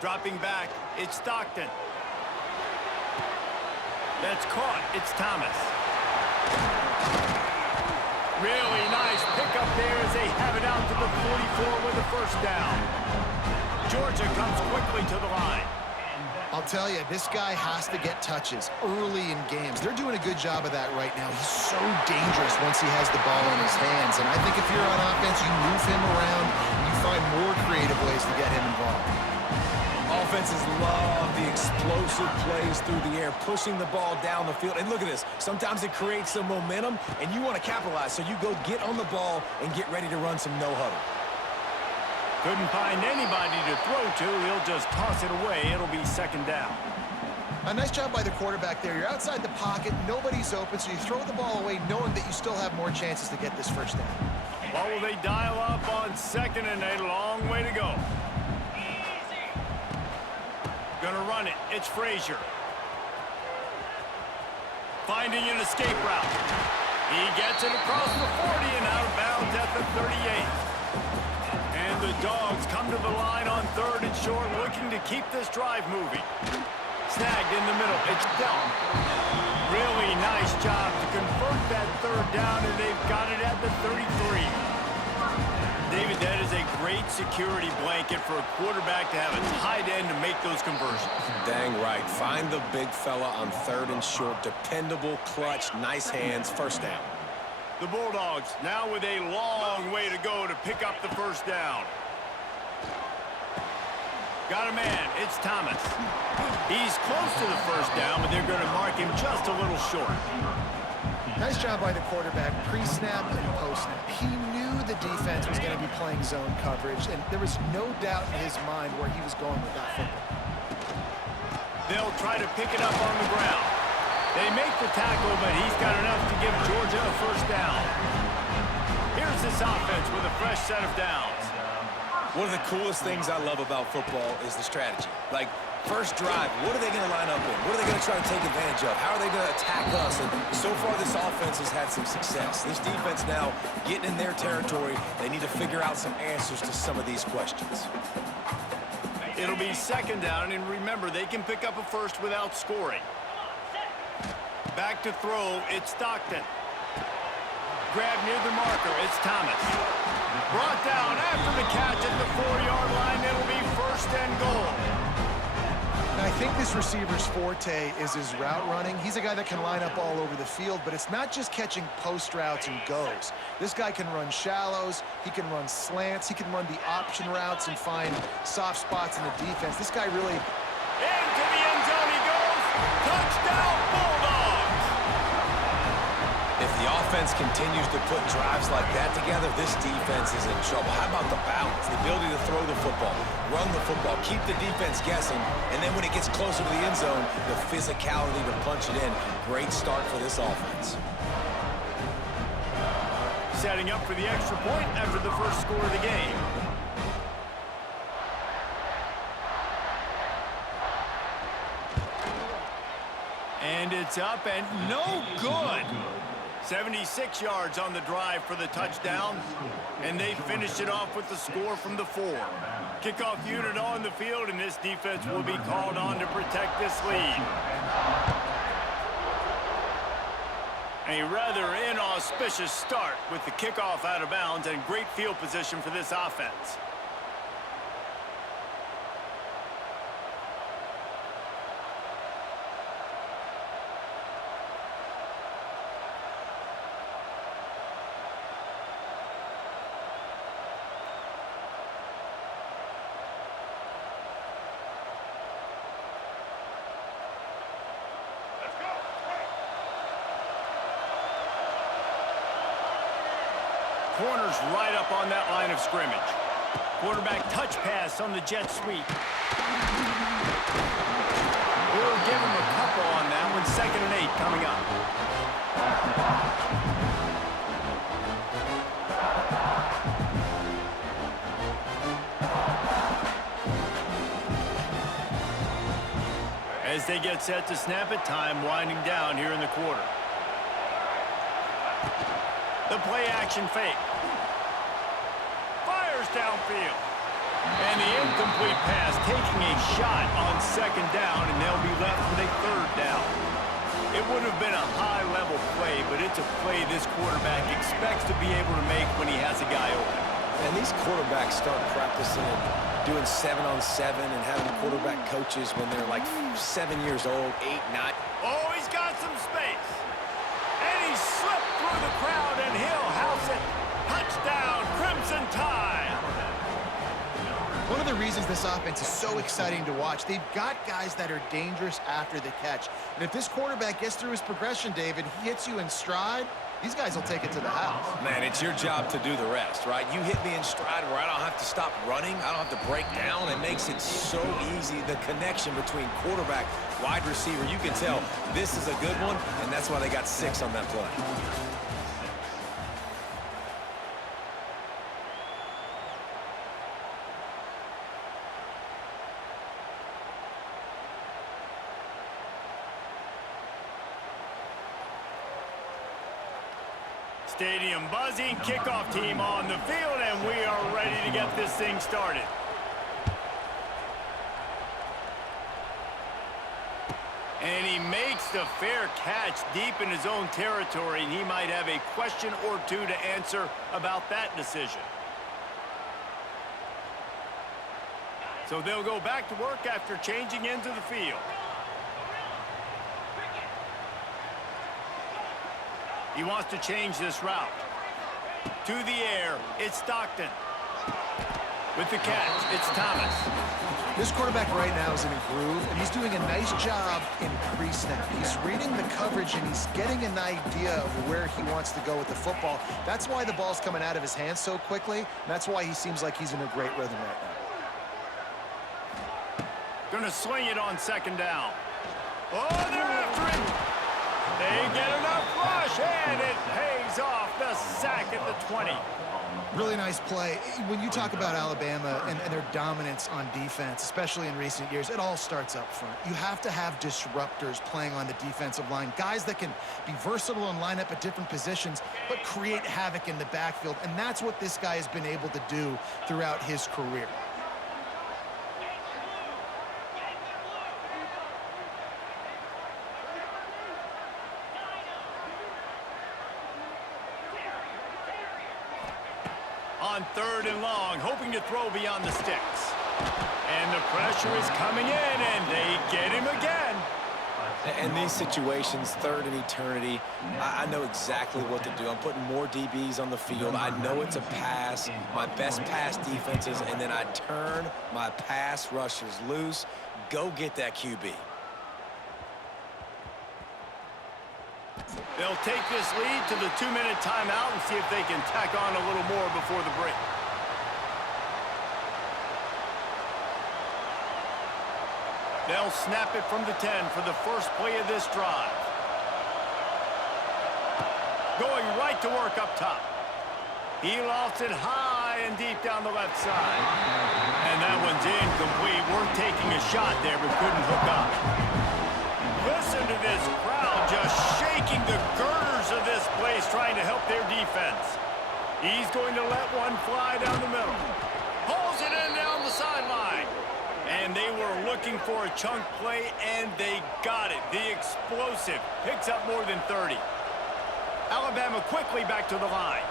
Dropping back, it's Stockton. That's caught. It's Thomas. Really nice pickup there as they have it out to the 44 with a first down. Georgia comes quickly to the line. I'll tell you, this guy has to get touches early in games. They're doing a good job of that right now. He's so dangerous once he has the ball in his hands. And I think if you're on offense, you move him around and you find more creative ways to get him involved. Offenses love the explosive plays through the air, pushing the ball down the field. And look at this. Sometimes it creates some momentum, and you want to capitalize. So you go get on the ball and get ready to run some no-huddle. Couldn't find anybody to throw to. He'll just toss it away. It'll be second down. A nice job by the quarterback there. You're outside the pocket. Nobody's open, so you throw the ball away knowing that you still have more chances to get this first down. Well, will they dial up on second and a long way to go? Gonna run it. It's Frazier. Finding an escape route. He gets it across the 40 and out of bounds at the 38. And the Dogs come to the line on third and short, looking to keep this drive moving. Snagged in the middle. It's Dell. Really nice job to convert that third down, and they've got it at the 33. David, that is a great security blanket for a quarterback to have a tight end to make those conversions. Dang right. Find the big fella on third and short. Dependable, clutch, nice hands, first down. The Bulldogs now with a long way to go to pick up the first down. Got a man. It's Thomas. He's close to the first down, but they're going to mark him just a little short. Nice job by the quarterback, pre-snap and post-snap. He knew the defense was going to be playing zone coverage, and there was no doubt in his mind where he was going with that football. They'll try to pick it up on the ground. They make the tackle, but he's got enough to give Georgia a first down. Here's this offense with a fresh set of downs. One of the coolest things I love about football is the strategy. Like, first drive, what are they going to line up in? What are they going to try to take advantage of? How are they going to attack us? And so far, this offense has had some success. This defense now getting in their territory. They need to figure out some answers to some of these questions. It'll be second down, and remember, they can pick up a first without scoring. Back to throw, it's Stockton. Grab near the marker, it's Thomas. Brought down after the catch at the 4-yard line. It'll be first and goal. And I think this receiver's forte is his route running. He's a guy that can line up all over the field, but it's not just catching post routes and goes. This guy can run shallows, he can run slants, he can run the option routes and find soft spots in the defense. This guy really... Into the end zone he goes. Touchdown, Bulldogs! If the offense continues to put drives like that together, this defense is in trouble. How about the balance, the ability to throw the football, run the football, keep the defense guessing, and then when it gets closer to the end zone, the physicality to punch it in. Great start for this offense. Setting up for the extra point after the first score of the game. And it's up and no good. 76 yards on the drive for the touchdown, and they finished it off with the score from the 4. Kickoff unit on the field, and this defense will be called on to protect this lead. A rather inauspicious start with the kickoff out of bounds and great field position for this offense. Corners right up on that line of scrimmage. Quarterback touch pass on the jet sweep. We'll give him a couple on that one. 2nd and 8 coming up. As they get set to snap it, time winding down here in the quarter. The play-action fake. Fires downfield. And the incomplete incomplete pass, taking a shot on second down, and they'll be left with a third down. It would have been a high-level play, but it's a play this quarterback expects to be able to make when he has a guy open. And these quarterbacks start practicing and doing 7-on-7 and having quarterback coaches when they're like 7 years old, 8, 9. Oh, he's got some space. And he slipped through the crowd, and he'll house it. Touchdown, Crimson Tide. One of the reasons this offense is so exciting to watch, they've got guys that are dangerous after the catch. And if this quarterback gets through his progression, David, he hits you in stride, these guys will take it to the house. Man, it's your job to do the rest, right? You hit me in stride where I don't have to stop running. I don't have to break down. It makes it so easy. The connection between quarterback, wide receiver, you can tell this is a good one, and that's why they got 6 on that play. Stadium buzzing, kickoff team on the field, and we are ready to get this thing started. And he makes the fair catch deep in his own territory, and he might have a question or two to answer about that decision. So they'll go back to work after changing into the field. He wants to change this route. To the air, it's Stockton. With the catch, it's Thomas. This quarterback right now is in a groove, and he's doing a nice job in pre-snap. He's reading the coverage, and he's getting an idea of where he wants to go with the football. That's why the ball's coming out of his hands so quickly, and that's why he seems like he's in a great rhythm right now. Gonna swing it on second down. Oh, they're after him. They get enough rush, and it pays off. The sack at the 20. Really nice play. When you talk about Alabama and their dominance on defense, especially in recent years, it all starts up front. You have to have disruptors playing on the defensive line, guys that can be versatile and line up at different positions, but create havoc in the backfield, and that's what this guy has been able to do throughout his career. On third and long, hoping to throw beyond the sticks. And the pressure is coming in, and they get him again. In these situations, third and eternity, I know exactly what to do. I'm putting more DBs on the field. I know it's a pass, my best pass defenses, and then I turn my pass rushers loose. Go get that QB. They'll take this lead to the 2-minute timeout and see if they can tack on a little more before the break. They'll snap it from the 10 for the first play of this drive. Going right to work up top. He lofts it high and deep down the left side. And that one's incomplete. Worth taking a shot there, but couldn't hook up. Listen to this crowd just shaking the girders of this place, trying to help their defense. He's going to let one fly down the middle. Pulls it in down the sideline. And they were looking for a chunk play, and they got it. The explosive picks up more than 30. Alabama quickly back to the line.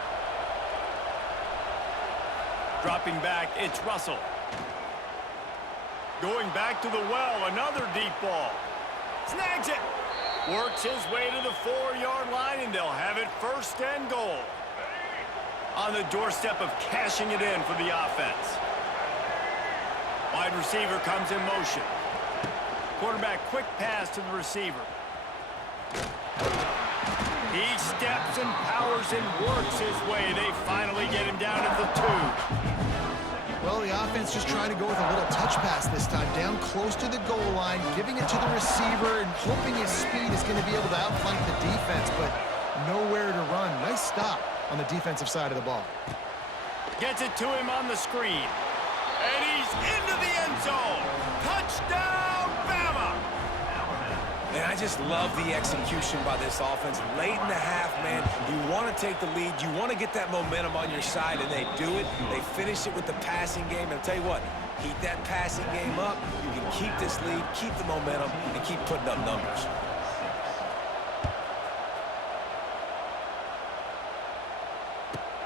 Dropping back, it's Russell. Going back to the well, another deep ball. Snags it. Works his way to the 4-yard line, and they'll have it first and goal. On the doorstep of cashing it in for the offense. Wide receiver comes in motion. Quarterback quick pass to the receiver. He steps and powers and works his way. They finally get him down at the 2. Well, the offense just trying to go with a little touch pass this time, down close to the goal line, giving it to the receiver and hoping his speed is going to be able to outflank the defense, but nowhere to run. Nice stop on the defensive side of the ball. Gets it to him on the screen. And he's into the end zone. Touchdown, Bama! And I just love the execution by this offense. Late in the half, man, you want to take the lead. You want to get that momentum on your side, and they do it. They finish it with the passing game. And I'll tell you what, Heat that passing game up. You can keep this lead, keep the momentum, and keep putting up numbers.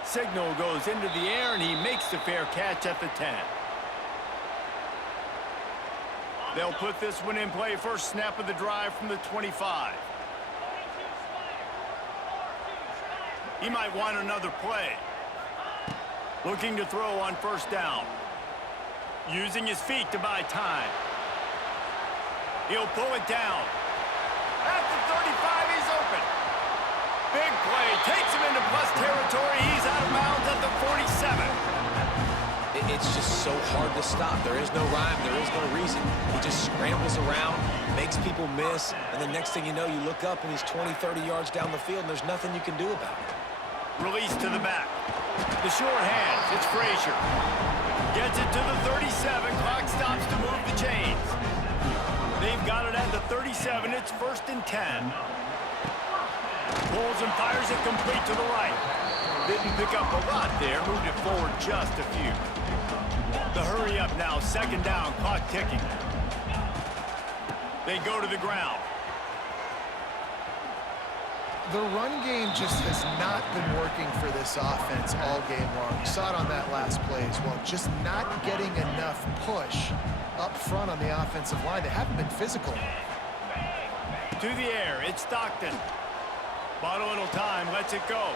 Signal goes into the air, and he makes the fair catch at the 10. They'll put this one in play. First snap of the drive from the 25. He might want another play. Looking to throw on first down. Using his feet to buy time. He'll pull it down. At the 35, he's open. Big play. Takes him into plus territory. He's out of bounds at the 47. It's just so hard to stop. There is no rhyme. There is no reason. He just scrambles around, makes people miss, and the next thing you know, you look up and he's 20, 30 yards down the field, and there's nothing you can do about it. Release to the back. The short hands. It's Frazier. Gets it to the 37. Clock stops to move the chains. They've got it at the 37. It's 1st and 10. Pulls and fires it complete to the right. Didn't pick up a lot there. Moved it forward just a few. The hurry up now. 2nd down. Clock ticking. They go to the ground. The run game just has not been working for this offense all game long. You saw it on that last play as well. Just not getting enough push up front on the offensive line. They haven't been physical. To the air, it's Stockton. Bought a little time, lets it go.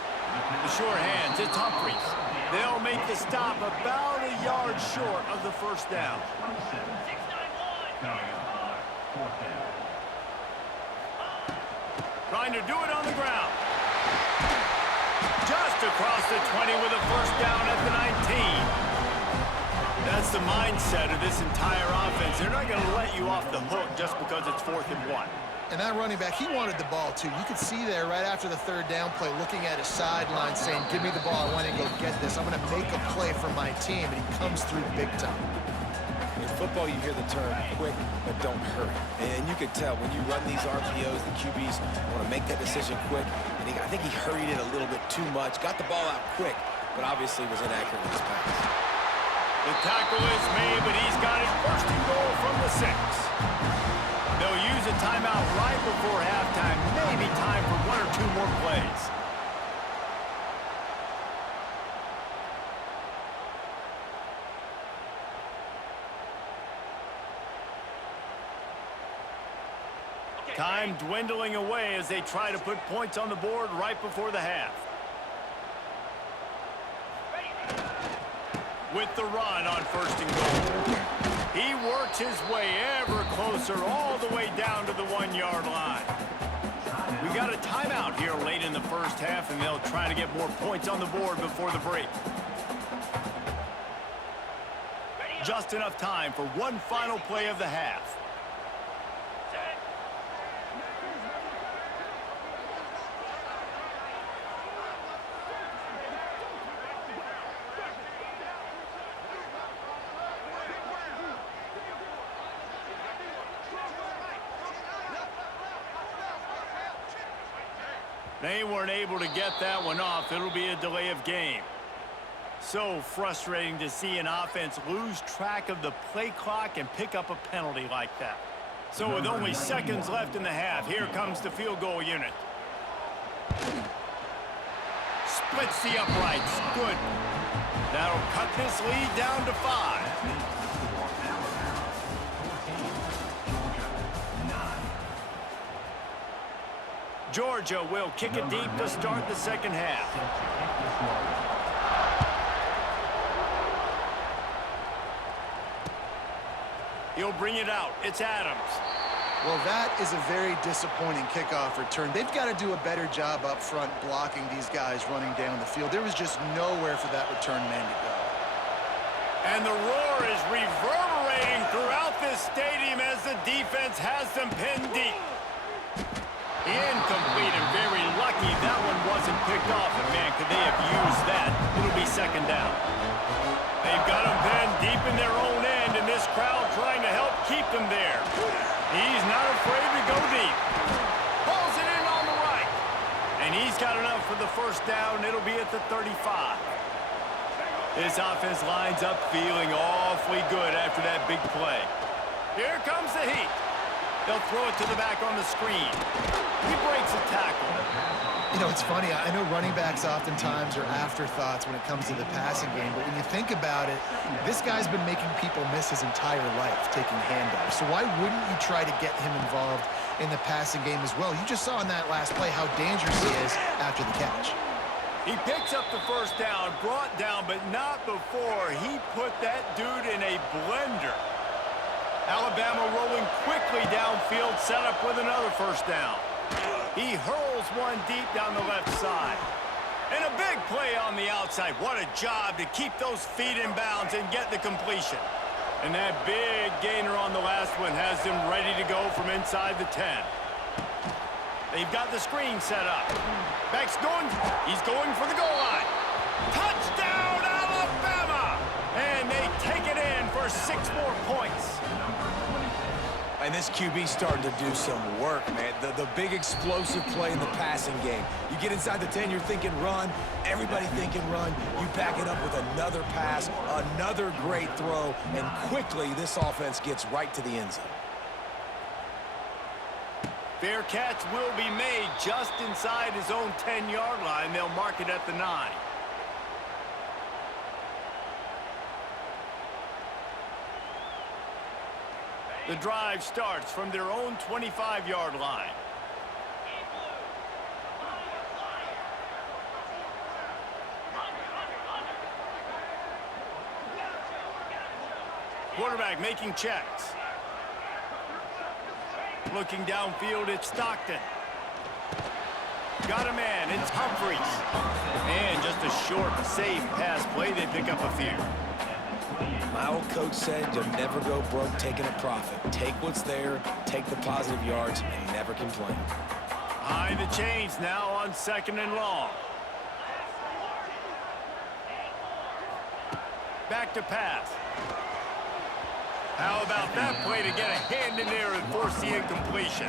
The short hands, it's Humphries. They'll make the stop about a yard short of the first down. Trying to do it on the ground. Just across the 20 with a first down at the 19. That's the mindset of this entire offense. They're not going to let you off the hook just because it's 4th and 1. And that running back, he wanted the ball too. You could see there right after the 3rd down play looking at his sideline saying, give me the ball, I want to go get this. I'm going to make a play for my team, and he comes through big time. In football, you hear the term quick, but don't hurry. And you can tell when you run these RPOs, the QBs want to make that decision quick. And I think he hurried it a little bit too much, got the ball out quick, but obviously was inaccurate with his pass. The tackle is made, but he's got it 1st and goal from the 6. They'll use a timeout right before halftime. Maybe time for 1 or 2 more plays. Time dwindling away as they try to put points on the board right before the half. With the run on 1st and goal. He works his way ever closer all the way down to the 1-yard line. We got a timeout here late in the first half, and they'll try to get more points on the board before the break. Just enough time for one final play of the half. They weren't able to get that one off. It'll be a delay of game. So frustrating to see an offense lose track of the play clock and pick up a penalty like that. So with only seconds left in the half, here comes the field goal unit. Splits the uprights. Good. That'll cut this lead down to 5. Georgia will kick it deep to start the second half. He'll bring it out. It's Adams. Well, that is a very disappointing kickoff return. They've got to do a better job up front blocking these guys running down the field. There was just nowhere for that return man to go. And the roar is reverberating throughout this stadium as the defense has them pinned deep. Incomplete, and very lucky that one wasn't picked off. And man, could they have used that? It'll be second down. They've got them pinned deep in their own end, and this crowd trying to help keep them there. He's not afraid to go deep. Pulls it in on the right. And he's got enough for the first down. It'll be at the 35. This offense lines up feeling awfully good after that big play. Here comes the heat. They'll throw it to the back on the screen. He breaks a tackle. You know, it's funny. I know running backs oftentimes are afterthoughts when it comes to the passing game, but when you think about it, this guy's been making people miss his entire life taking handoffs. So why wouldn't you try to get him involved in the passing game as well? You just saw in that last play how dangerous he is after the catch. He picks up the first down, brought down, but not before he put that dude in a blender. Alabama rolling quickly downfield, set up with another first down. He hurls one deep down the left side. And a big play on the outside. What a job to keep those feet in bounds and get the completion. And that big gainer on the last one has him ready to go from inside the 10. They've got the screen set up. Beck's going. He's going for the goal line. Touchdown, Alabama! And they take it in for 6 more points. And this QB starting to do some work, man. The big explosive play in the passing game. You get inside the 10, you're thinking run. Everybody thinking run. You back it up with another pass, another great throw, and quickly this offense gets right to the end zone. Fair catch will be made just inside his own 10-yard line. They'll mark it at the 9. The drive starts from their own 25-yard line. Quarterback making checks. Looking downfield, it's Stockton. Got a man, it's Humphries. And just a short, safe pass play, they pick up a few. My old coach said you'll never go broke taking a profit. Take what's there, take the positive yards, and never complain. Behind the chains now on 2nd and long. Back to pass. How about that play to get a hand in there and force the incompletion?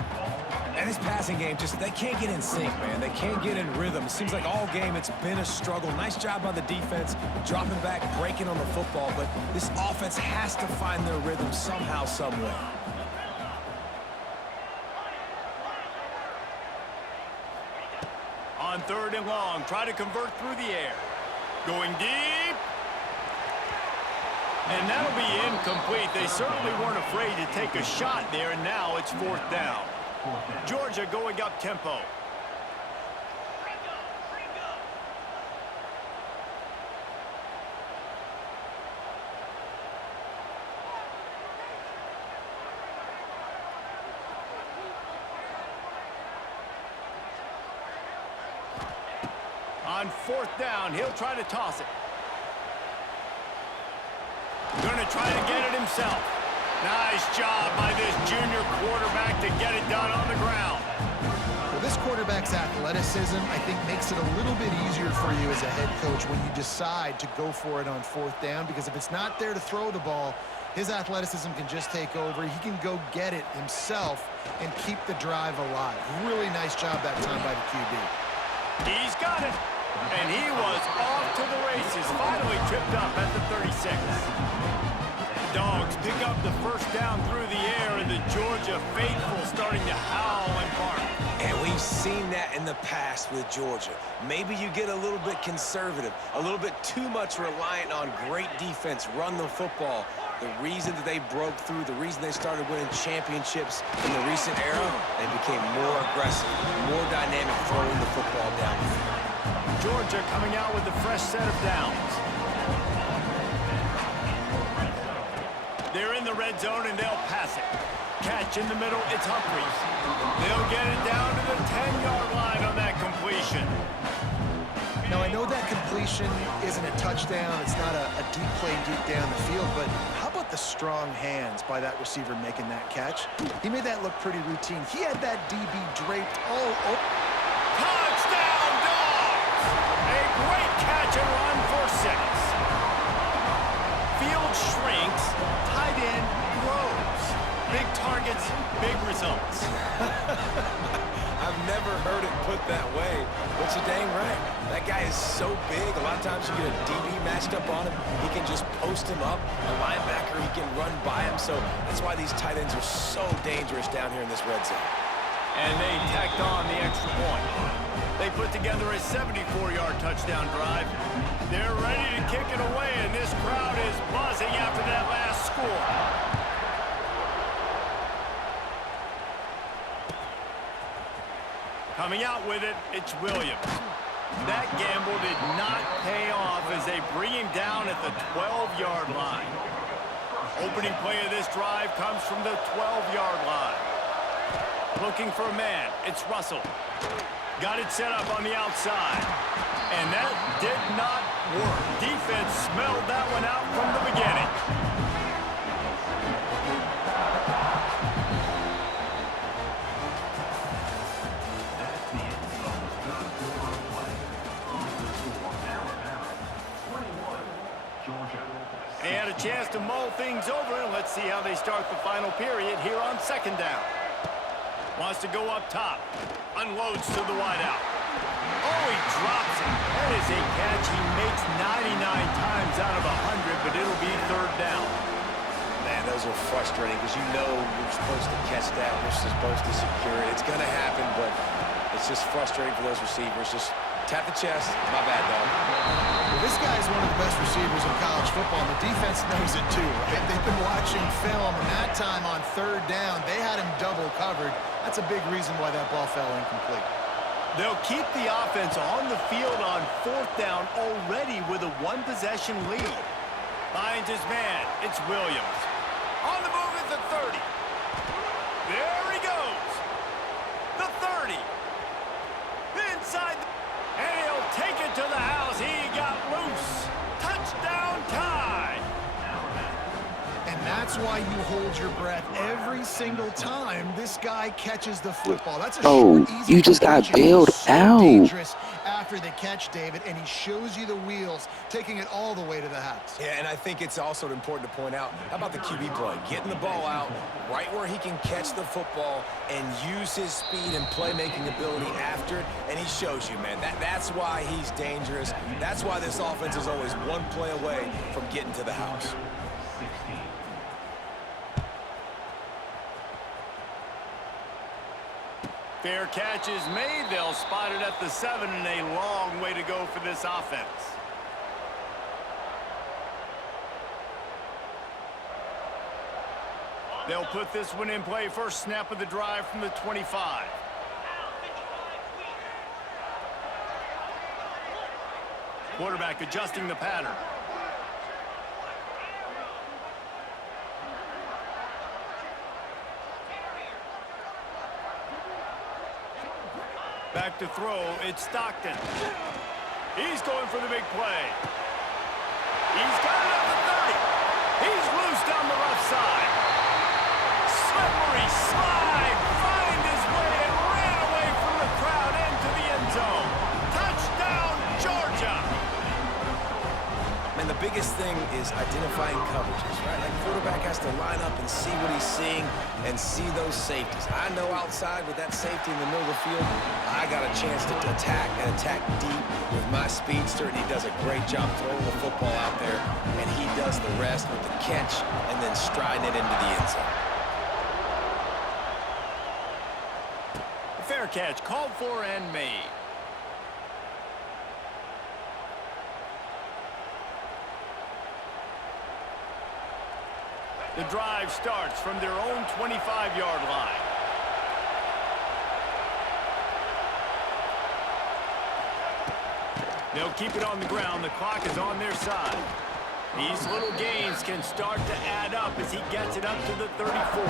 And his passing game, they can't get in sync, man. They can't get in rhythm. It seems like all game it's been a struggle. Nice job by the defense, dropping back, breaking on the football, but this offense has to find their rhythm somehow, some way. On 3rd and long, try to convert through the air. Going deep. And that'll be incomplete. They certainly weren't afraid to take a shot there, and now it's 4th down. Georgia going up tempo. On 4th down, he'll try to toss it. Going to try to get it himself. Nice job by this junior quarterback to get it done on the ground. Well, this quarterback's athleticism, I think, makes it a little bit easier for you as a head coach when you decide to go for it on 4th down, because if it's not there to throw the ball, his athleticism can just take over. He can go get it himself and keep the drive alive. Really nice job that time by the QB. He's got it. And he was off to the races, finally tripped up at the 36. The Dogs pick up the first down through the air, and the Georgia faithful starting to howl and bark. And we've seen that in the past with Georgia. Maybe you get a little bit conservative, a little bit too much reliant on great defense, run the football. The reason that they broke through, the reason they started winning championships in the recent era, they became more aggressive, more dynamic throwing the football down the field. Georgia coming out with a fresh set of downs. They're in the red zone, and they'll pass it. Catch in the middle, it's Humphries. They'll get it down to the 10-yard line on that completion. Now, I know that completion isn't a touchdown. It's not a deep play deep down the field, but how about the strong hands by that receiver making that catch? He made that look pretty routine. He had that DB draped all over. Touchdown, Dogs! A great catch and run for 6. Field shrinks, tight end grows. Big target targets, big results. I've never heard it put that way, but you're dang right. That guy is so big. A lot of times you get a DB matched up on him. He can just post him up. A linebacker, he can run by him. So that's why these tight ends are so dangerous down here in this red zone. And they tacked on the extra point. They put together a 74-yard touchdown drive. They're ready to kick it away, and this crowd is buzzing after that last score. Coming out with it, it's Williams. That gamble did not pay off as they bring him down at the 12-yard line. Opening play of this drive comes from the 12-yard line. Looking for a man, it's Russell. Got it set up on the outside. And that did not work. Defense smelled that one out from the beginning. They had a chance to mull things over, and let's see how they start the final period here on second down. Wants to go up top. Unloads to the wideout. Oh, he drops it. That is a catch he makes 99 times out of 100, but it'll be third down. Man, those are frustrating because you know you're supposed to catch that. You're supposed to secure it. It's going to happen, but it's just frustrating for those receivers. Just tap the chest. My bad, dog. Well, this guy is one of the best receivers in college football, and the defense knows it too. Right? They've been watching film, and that time on third down, they had him double covered. That's a big reason why that ball fell incomplete. They'll keep the offense on the field on fourth down already with a one-possession lead. Finds his man. It's Williams. On the move at the 30. There he goes. The 30. Inside. And he'll take it to the house. He got loose. Touchdown tie. And that's why you hold your breath every single time this guy catches the football. That's a short, easy you just got completion. bailed So out. dangerous after the catch, David, and he shows you the wheels, taking it all the way to the house. Yeah, and I think it's also important to point out, how about the QB play? Getting the ball out right where he can catch the football and use his speed and playmaking ability after it, and he shows you, man. That's why he's dangerous. That's why this offense is always one play away from getting to the house. Fair catch is made. They'll spot it at the 7, and a long way to go for this offense. They'll put this one in play. First snap of the drive from the 25. Quarterback adjusting the pattern. Back to throw, it's Stockton. He's going for the big play. He's got it at the 30. He's loose down the left side. Slippery slide, find his way and ran away from the crowd into the end zone. Touchdown, Georgia. Man, the biggest thing is identifying coverages, right? Like, quarterback has to line up and see what he's seeing and see those safeties. I know outside with that safety in the middle of the field, I got a chance to attack and attack deep with my speedster, and he does a great job throwing the football out there, and he does the rest with the catch and then striding it into the end zone. A fair catch called for and made. The drive starts from their own 25-yard line. They'll keep it on the ground. The clock is on their side. These little gains can start to add up as he gets it up to the 34.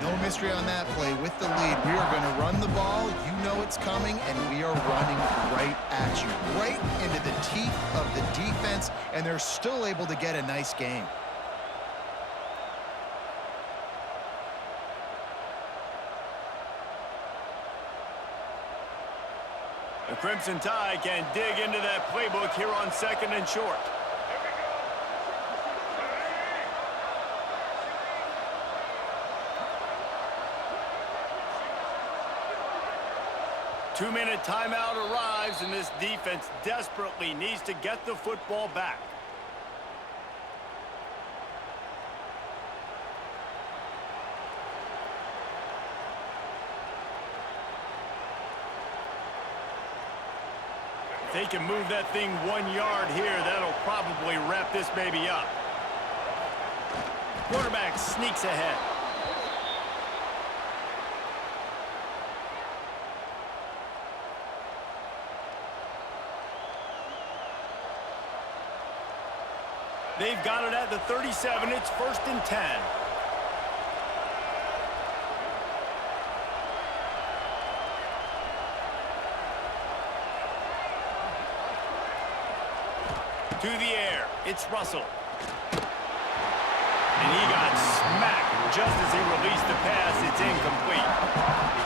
No mystery on that play. With the lead, we are going to run the ball. You know it's coming, and we are running right at you, right into the teeth of the defense, and they're still able to get a nice game. The Crimson Tide can dig into that playbook here on second and short. 2-minute timeout arrives, and this defense desperately needs to get the football back. If they can move that thing 1 yard here, that'll probably wrap this baby up. Quarterback sneaks ahead. They've got it at the 37. It's 1st and 10. To the air. It's Russell. And he got smacked just as he released the pass. It's incomplete.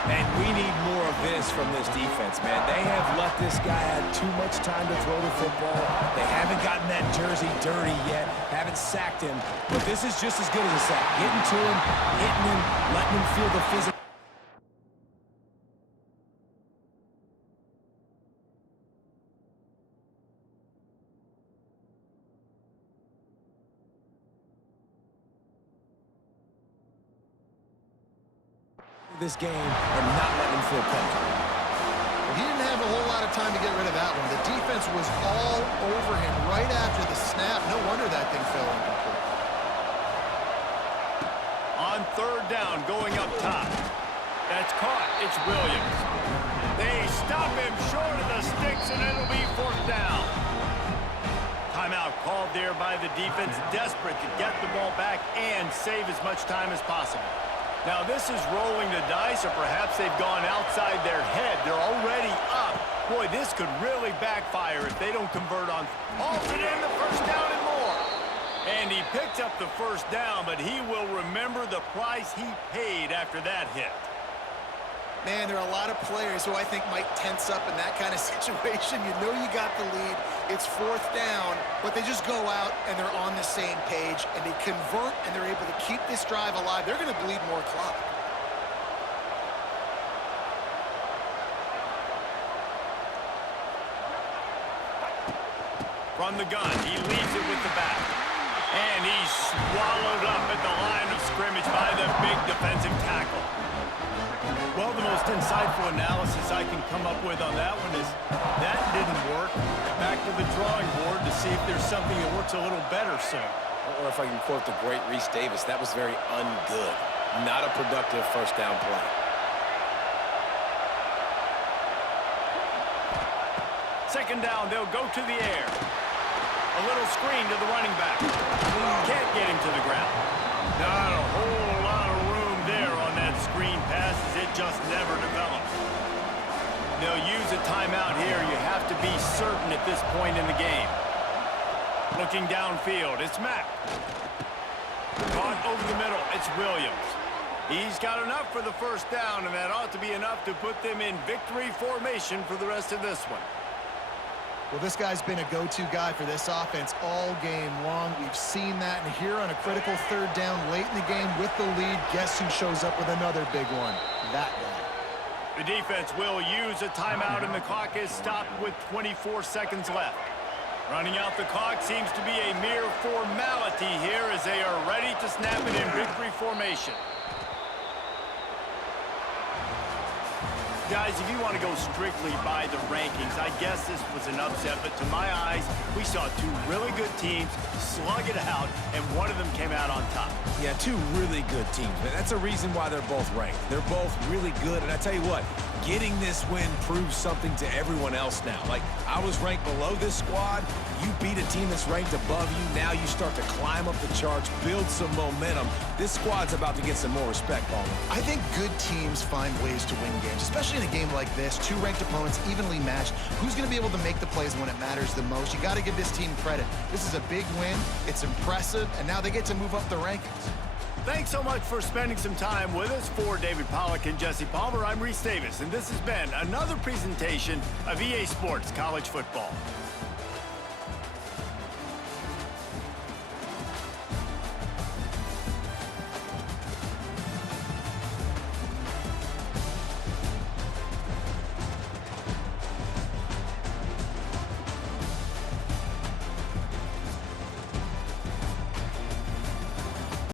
And we need more of this from this defense, man. They have let this guy have too much time to throw the football. They haven't gotten that jersey dirty yet, haven't sacked him. But this is just as good as a sack. Getting to him, hitting him, letting him feel the physical. This game and not letting him feel comfortable. He didn't have a whole lot of time to get rid of that one. The defense was all over him right after the snap. No wonder that thing fell incomplete. On 3rd down, going up top. That's caught. It's Williams. They stop him short of the sticks, and it'll be 4th down. Timeout called there by the defense, desperate to get the ball back and save as much time as possible. Now, this is rolling the dice, or perhaps they've gone outside their head. They're already up. Boy, this could really backfire if they don't convert on. Hauls it in, the 1st down and more. And he picked up the 1st down, but he will remember the price he paid after that hit. Man, there are a lot of players who I think might tense up in that kind of situation. You know you got the lead. It's 4th down, but they just go out and they're on the same page, and they convert, and they're able to keep this drive alive. They're going to bleed more clock. From the gun, he leaves it with the back. And he's swallowed up at the line of scrimmage by the big defensive tackle. Well, the most insightful analysis I can come up with on that one is that didn't work. Back to the drawing board to see if there's something that works a little better soon. Or if I can quote the great Reese Davis, that was very ungood. Not a productive 1st down play. Second down, they'll go to the air. A little screen to the running back. Can't get him to the ground. Not a whole lot of room there on that screen pass, as it just never developed. They'll use a timeout here. You have to be certain at this point in the game. Looking downfield, it's Mack. Caught over the middle, it's Williams. He's got enough for the 1st down, and that ought to be enough to put them in victory formation for the rest of this one. Well, this guy's been a go-to guy for this offense all game long. We've seen that, and here on a critical 3rd down late in the game with the lead, guess who shows up with another big one? That guy. The defense will use a timeout, and the clock is stopped with 24 seconds left. Running out the clock seems to be a mere formality here as they are ready to snap it in victory formation. Guys, if you want to go strictly by the rankings, I guess this was an upset, but to my eyes, we saw 2 really good teams slug it out, and one of them came out on top. Yeah, 2 really good teams, man. That's a reason why they're both ranked. They're both really good, and I tell you what, getting this win proves something to everyone else now. Like, I was ranked below this squad. You beat a team that's ranked above you. Now you start to climb up the charts, build some momentum. This squad's about to get some more respect, Paul. I think good teams find ways to win games, especially in a game like this. 2 ranked opponents, evenly matched. Who's going to be able to make the plays when it matters the most? You got to give this team credit. This is a big win. It's impressive, and now they get to move up the rankings. Thanks so much for spending some time with us. For David Pollack and Jesse Palmer, I'm Reese Davis, and this has been another presentation of EA Sports College Football.